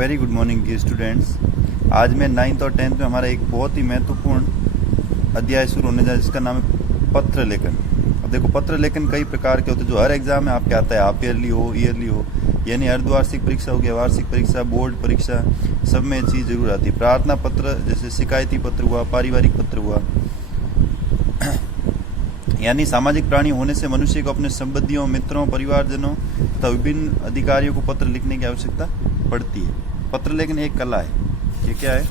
Very good morning dear students. आज मैं 9th और 10th में हमारा एक बहुत ही महत्वपूर्ण अध्याय शुरू होने जा रहा है जिसका नाम है पत्र लेखन। अब देखो, पत्र लेखन कई प्रकार के होते हैं जो हर एग्जाम में आपके आता है। हाफ ईयरली हो, ईयरली हो, यानी अर्धवार्षिक परीक्षा हो गया, वार्षिक परीक्षा, बोर्ड परीक्षा, सब में चीज़ जरूर आती है। प्रार्थना पत्र जैसे शिकायती पत्र हुआ, पारिवारिक पत्र हुआ, यानी सामाजिक प्राणी होने से मनुष्य को अपने संबंधियों, मित्रों, परिवारजनों तथा विभिन्न अधिकारियों को पत्र लिखने की आवश्यकता पड़ती है। पत्र लेखन एक कला है। ये क्या है?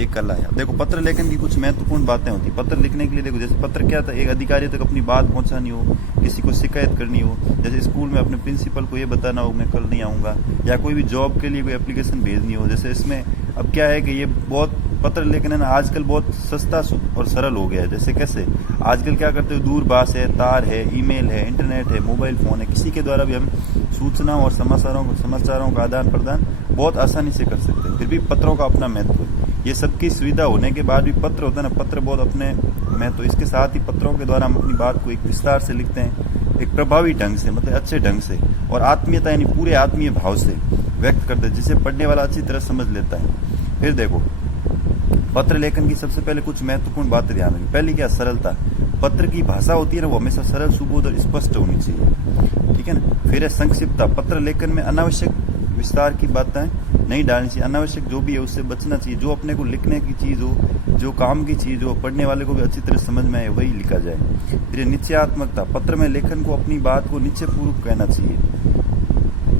एक कला है। अब देखो, पत्र लेखन की कुछ महत्वपूर्ण बातें होती है। पत्र लिखने के लिए देखो, जैसे पत्र क्या था, एक अधिकारी तक अपनी बात पहुंचानी हो, किसी को शिकायत करनी हो, जैसे स्कूल में अपने प्रिंसिपल को ये बताना हो मैं कल नहीं आऊंगा, या कोई भी जॉब के लिए कोई एप्लीकेशन भेजनी हो। जैसे इसमें अब क्या है कि ये बहुत पत्र लेखन है ना, आजकल बहुत सस्ता और सरल हो गया है। जैसे कैसे आजकल क्या करते हो, दूरभाष है, तार है, ईमेल है, इंटरनेट है, मोबाइल फोन है, किसी के द्वारा भी हम सूचनाओं और समाचारों का आदान प्रदान बहुत आसानी से कर सकते हैं। फिर भी पत्रों का अपना महत्व है। ये सबकी सुविधा होने के बाद भी पत्र होता है ना, पत्र बहुत अपने महत्व। इसके साथ ही पत्रों के द्वारा हम अपनी बात को एक विस्तार से लिखते हैं, एक प्रभावी ढंग से, मतलब अच्छे ढंग से, और आत्मीयता यानी पूरे आत्मीय भाव से व्यक्त करते हैं, जिसे पढ़ने वाला अच्छी तरह समझ लेता है। फिर देखो, पत्र लेखन की सबसे पहले कुछ महत्वपूर्ण बातें ध्यान रखें। पहली क्या? सरलता। पत्र की भाषा होती है ना, वो हमेशा सरल, सुबोध और स्पष्ट होनी चाहिए, ठीक है ना। फिर है संक्षिप्तता। पत्र लेखन में अनावश्यक विस्तार की बातें नहीं डालनी चाहिए। अनावश्यक जो भी है उससे बचना चाहिए। जो अपने को लिखने की चीज हो, जो काम की चीज हो, पढ़ने वाले को भी अच्छी तरह समझ में आए, वही लिखा जाए। फिर निश्चयात्मकता। पत्र में लेखन को अपनी बात को निश्चय पूर्वक कहना चाहिए,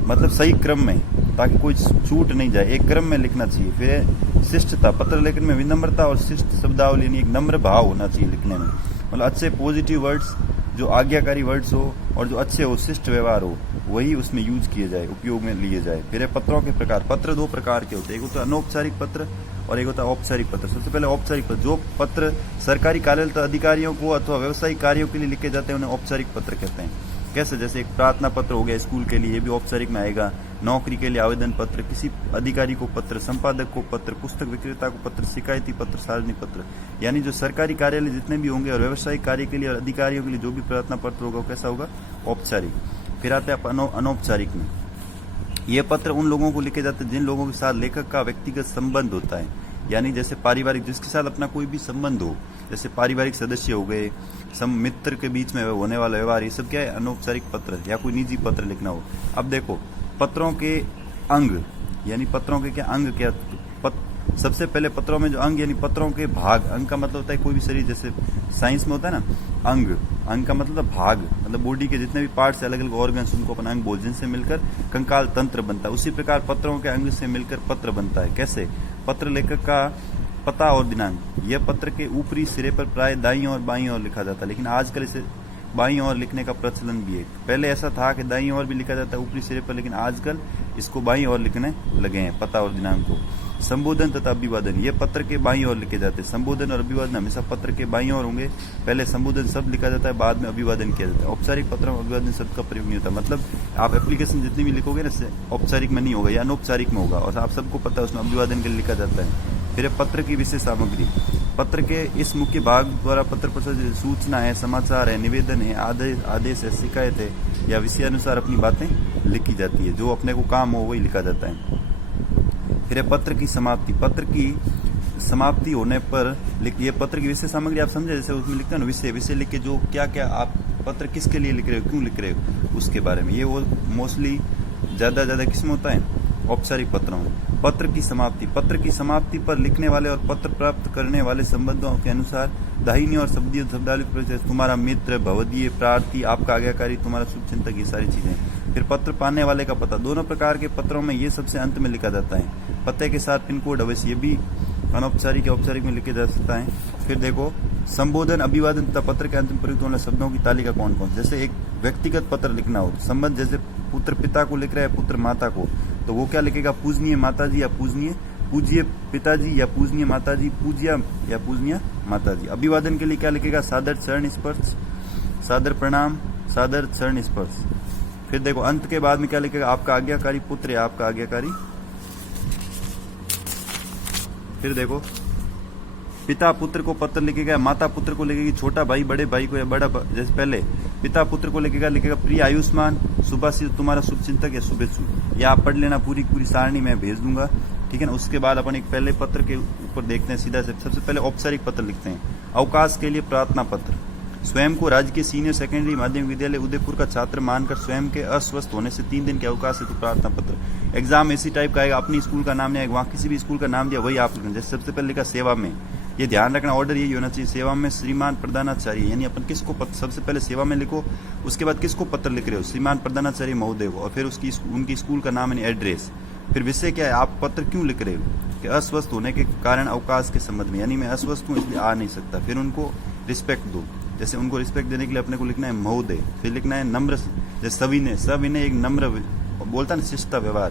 मतलब सही क्रम में, ताकि कोई छूट नहीं जाए, एक क्रम में लिखना चाहिए। फिर शिष्टता। पत्र लेखन में विनम्रता और शिष्ट शब्दावली यानी एक नम्र भाव होना चाहिए लिखने में, मतलब अच्छे पॉजिटिव वर्ड्स, जो आज्ञाकारी वर्ड्स हो और जो अच्छे हो, शिष्ट व्यवहार हो, वही उसमें यूज किए जाए, उपयोग में लिए जाए। फिर पत्रों के प्रकार। पत्र दो प्रकार के होते हैं, एक होता है अनौपचारिक पत्र और एक होता है औपचारिक पत्र। सबसे पहले औपचारिक पत्र। जो पत्र सरकारी कार्यालय अधिकारियों को अथवा व्यवसायिक कार्यों के लिए लिखे जाते हैं उन्हें औपचारिक पत्र कहते हैं। कैसे? जैसे एक प्रार्थना पत्र हो गया स्कूल के लिए, ये भी औपचारिक में आएगा। नौकरी के लिए आवेदन पत्र, किसी अधिकारी को पत्र, संपादक को पत्र, पुस्तक विक्रेता को पत्र, शिकायती पत्र, सार्वजनिक पत्र, यानी जो सरकारी कार्यालय जितने भी होंगे और व्यवसायिक कार्य के लिए और अधिकारियों के लिए जो भी प्रार्थना पत्र होगा वो कैसा होगा? औपचारिक। फिर आते हैं अनौपचारिक में। ये पत्र उन लोगों को लिखे जाते हैं जिन लोगों के साथ लेखक का व्यक्तिगत संबंध होता है, यानी जैसे पारिवारिक, जिसके साथ अपना कोई भी संबंध हो, जैसे पारिवारिक सदस्य हो गए, मित्र के बीच में होने वाला व्यवहार, ये सब क्या है? अनौपचारिक पत्र, या कोई निजी पत्र लिखना हो। अब देखो, पत्रों के अंग, यानी पत्रों के क्या अंग, क्या सबसे पहले पत्रों में जो अंग यानी पत्रों के भाग। अंग का मतलब होता है कोई भी शरीर, जैसे साइंस में होता है ना अंग, अंग का मतलब भाग, मतलब बॉडी के जितने भी पार्ट्स, अलग अलग ऑर्गन्स, उनको अपन अंग बोल, जिनसे मिलकर कंकाल तंत्र बनता है। उसी प्रकार पत्रों के अंग से मिलकर पत्र बनता है। कैसे? पत्र लेखक का पता और दिनांक। यह पत्र के ऊपरी सिरे पर प्राय दाईं और बाईं ओर लिखा जाता है, लेकिन आजकल इसे बाईं ओर लिखने का प्रचलन भी है। पहले ऐसा था कि दाईं ओर भी लिखा जाता है ऊपरी सिरे पर, लेकिन आजकल इसको बाईं ओर लिखने लगे हैं, पता और दिनांक को। संबोधन तथा अभिवादन। ये पत्र के बाईं ओर लिखे जाते हैं। संबोधन और अभिवादन हमेशा पत्र के बाईं ओर होंगे। पहले संबोधन शब्द लिखा जाता है, बाद में अभिवादन किया जाता है। औपचारिक पत्रों में अभिवादन शब्द का प्रयोग नहीं होता, मतलब आप एप्लीकेशन जितनी भी लिखोगे ना, औपचारिक में नहीं होगा या अनौपचारिक में होगा, और आप सबको पता है उसमें अभिवादन के लिए लिखा जाता है। फिर पत्र की विशेष सामग्री। पत्र के इस मुख्य भाग द्वारा पत्र पर सूचना है, समाचार है, निवेदन है, आदेश है, शिकायत है, या विषयानुसार अपनी बातें लिखी जाती है। जो अपने को काम हो वही लिखा जाता है। फिर पत्र की समाप्ति। पत्र की समाप्ति होने पर ये पत्र की विशेष सामग्री आप समझे, जैसे उसमें लिखते हैं ना विषय लिख के, जो क्या क्या आप पत्र किसके लिए लिख रहे हो, क्यों लिख रहे हो, उसके बारे में। ये वो मोस्टली ज्यादा किसमें होता है? औपचारिक पत्रों में। पत्र की समाप्ति। पत्र की समाप्ति पर लिखने वाले और पत्र प्राप्त करने वाले संबंधों के अनुसार दाहिनी और शब्दावली, तुम्हारा मित्र, भवदीय, प्रार्थी, आपका आज्ञाकारी, तुम्हारा शुभचिंतक, ये सारी चीजें। फिर पत्र पाने वाले का पता। दोनों प्रकार के पत्रों में ये सबसे अंत में लिखा जाता है। पते के साथ पिन कोड अवश्य, ये भी अनौपचारिक या औपचारिक में लिखे जा सकता है। फिर देखो, संबोधन, अभिवादन तथा पत्र के अंत में प्रयुक्त होने शब्दों की तालिका कौन कौन। जैसे एक व्यक्तिगत पत्र लिखना हो, संबंध, जैसे पुत्र पिता को लिख रहा है, पुत्र माता को, तो वो क्या लिखेगा? पूजनीय माताजी या पूज्य पिताजी या पूजनीय माताजी, पूज्या या पूजनीय माताजी। अभिवादन के लिए क्या लिखेगा? सादर चरण स्पर्श, सादर प्रणाम, सादर चरण स्पर्श। फिर देखो, अंत के बाद में क्या लिखेगा? आपका आज्ञाकारी पुत्र या आपका आज्ञाकारी। फिर देखो, पिता पुत्र को पत्र लिखेगा, माता पुत्र को लिखेगी, छोटा भाई बड़े भाई को, या बड़ा, जैसे पहले पिता पुत्र को लिखेगा प्रिय आयुष्मान, सुभाषित तुम्हारा शुभ चिंतक या शुभेच्छु। या आप पढ़ लेना पूरी सारणी मैं भेज दूंगा, ठीक है ना। उसके बाद अपन एक पहले पत्र के ऊपर देखते हैं सीधा से। सबसे पहले औपचारिक पत्र लिखते हैं, अवकाश के लिए प्रार्थना पत्र। स्वयं को राज्य के सीनियर सेकेंडरी माध्यमिक विद्यालय उदयपुर का छात्र मानकर स्वयं के अस्वस्थ होने से 3 दिन के अवकाश हेतु प्रार्थना पत्र। एग्जाम इसी टाइप का आएगा, अपनी स्कूल का नाम नहीं आएगा, वहां किसी भी स्कूल का नाम दिया वही आप लिखना। जैसे सबसे पहले लिखा सेवा में, ये ध्यान रखना ऑर्डर यही होना चाहिए, सेवा में श्रीमान प्रधानाचार्य, यानी अपन किसको पत्र, सबसे पहले सेवा में लिखो, उसके बाद किसको पत्र लिख रहे हो, श्रीमान प्रधानाचार्य महोदय को, और फिर उनकी स्कूल का नाम यानी एड्रेस। फिर विषय क्या है, आप पत्र क्यों लिख रहे हो कि अस्वस्थ होने के कारण अवकाश के संबंध में, यानी मैं अस्वस्थ हूँ इसलिए आ नहीं सकता। फिर उनको रिस्पेक्ट दो, जैसे उनको रिस्पेक्ट देने के लिए अपने को लिखना है महोदय। फिर लिखना है नम्र, जैसे सविनय एक नम्र बोलता है, शिष्टता व्यवहार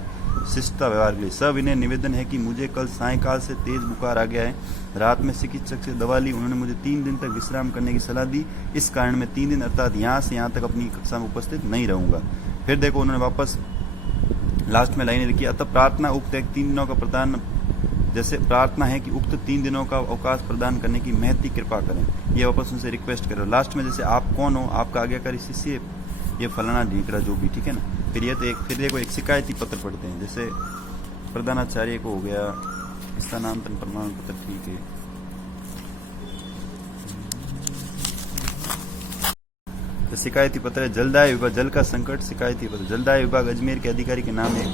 के लिए। सविनय निवेदन है कि मुझे कल सायंकाल से तेज बुखार आ गया है, रात में चिकित्सक से दवा ली, उन्होंने मुझे 3 दिन तक विश्राम करने की सलाह दी, इस कारण मैं 3 दिन अर्थात यहाँ से यहाँ तक अपनी कक्षा में उपस्थित नहीं रहूंगा। फिर देखो उन्होंने वापस लास्ट में लाइनें लिखी, अतः प्रार्थना उक्त 3 दिनों का प्रदान, जैसे प्रार्थना है कि उक्त 3 दिनों का अवकाश प्रदान करने की महती कृपा करें, ये वापस उनसे रिक्वेस्ट करो। लास्ट में जैसे आप कौन हो, आपका आज्ञाकारी शिष्य ये फलाना ढीकरा जो भी, ठीक है ना। फिर देखो एक शिकायती पत्र पढ़ते हैं, जैसे प्रधानाचार्य को हो गया, स्थानांतरण प्रमाण पत्र, ठीक है। तो शिकायती पत्र है, जलदाय विभाग, जल का संकट, शिकायती पत्र। जलदाय विभाग अजमेर के अधिकारी के नाम है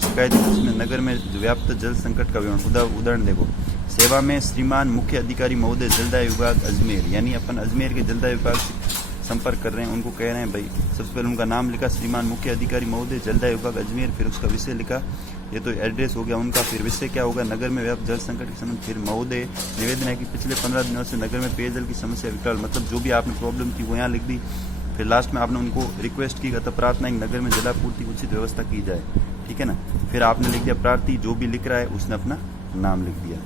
शिकायती पत्र में नगर में व्याप्त जल संकट का विवरण। उदाहरण देखो, सेवा में श्रीमान मुख्य अधिकारी महोदय जलदाय विभाग अजमेर, यानी अपन अजमेर के जलदाय विभाग से संपर्क कर रहे हैं, उनको कह रहे हैं भाई, सबसे पहले उनका नाम लिखा श्रीमान मुख्य अधिकारी महोदय जलदाय विभाग अजमेर, फिर उसका विषय लिखा, ये तो एड्रेस हो गया उनका। फिर विषय क्या होगा, नगर में व्याप्त जल संकट के संबंध। फिर महोदय निवेदन है कि पिछले 15 दिनों से नगर में पेयजल की समस्या विकराल, मतलब जो भी आपने प्रॉब्लम थी वो यहाँ लिख दी। फिर लास्ट में आपने उनको रिक्वेस्ट की, अतः प्रार्थना है नगर में जलापूर्ति उचित व्यवस्था की जाए, ठीक है ना। फिर आपने लिख दिया प्रार्थी, जो भी लिख रहा है उसने अपना नाम लिख दिया।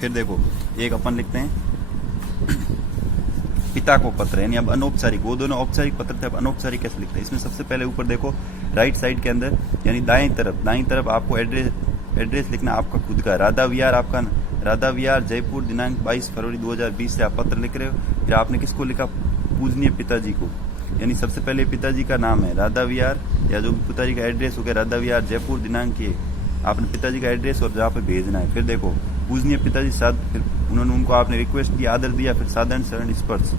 फिर देखो एक अपन लिखते हैं पिता को पत्र, यानी अब अनौपचारिक, वो दोनों औपचारिक पत्र थे, अब अनौपचारिक कैसे लिखते हैं। इसमें सबसे पहले ऊपर देखो राइट साइड के अंदर, यानी दाएं तरफ आपको एड्रेस लिखना आपका खुद का। राधा विहार जयपुर, दिनांक 22 फरवरी 2020 से आप पत्र लिख रहे हो। फिर आपने किसको लिखा, पूजनीय पिताजी को, यानी सबसे पहले पिताजी का नाम है राधा विहार, या जो पिताजी का एड्रेस हो गया राधा विहार जयपुर, दिनांक ये, आपने पिताजी का एड्रेस और जहाँ पे भेजना है। फिर देखो पूजनीय पिताजी फिर उन्होंने उनको आपने रिक्वेस्ट दिया, आदर दिया, फिर साधारण शरण स्पर्श।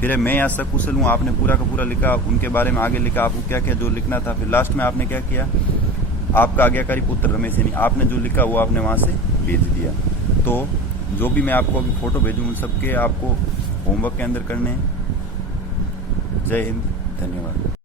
फिर है मैं यहाँ सकुशल हूँ, आपने पूरा का पूरा लिखा, उनके बारे में आगे लिखा, आपको क्या क्या जो लिखना था। फिर लास्ट में आपने क्या किया, आपका आज्ञाकारी पुत्र रमेश, यानी आपने जो लिखा वो आपने वहां से भेज दिया। तो जो भी मैं आपको अभी फोटो भेजूँ उन सबके आपको होमवर्क के अंदर करने हैं। जय हिंद, धन्यवाद।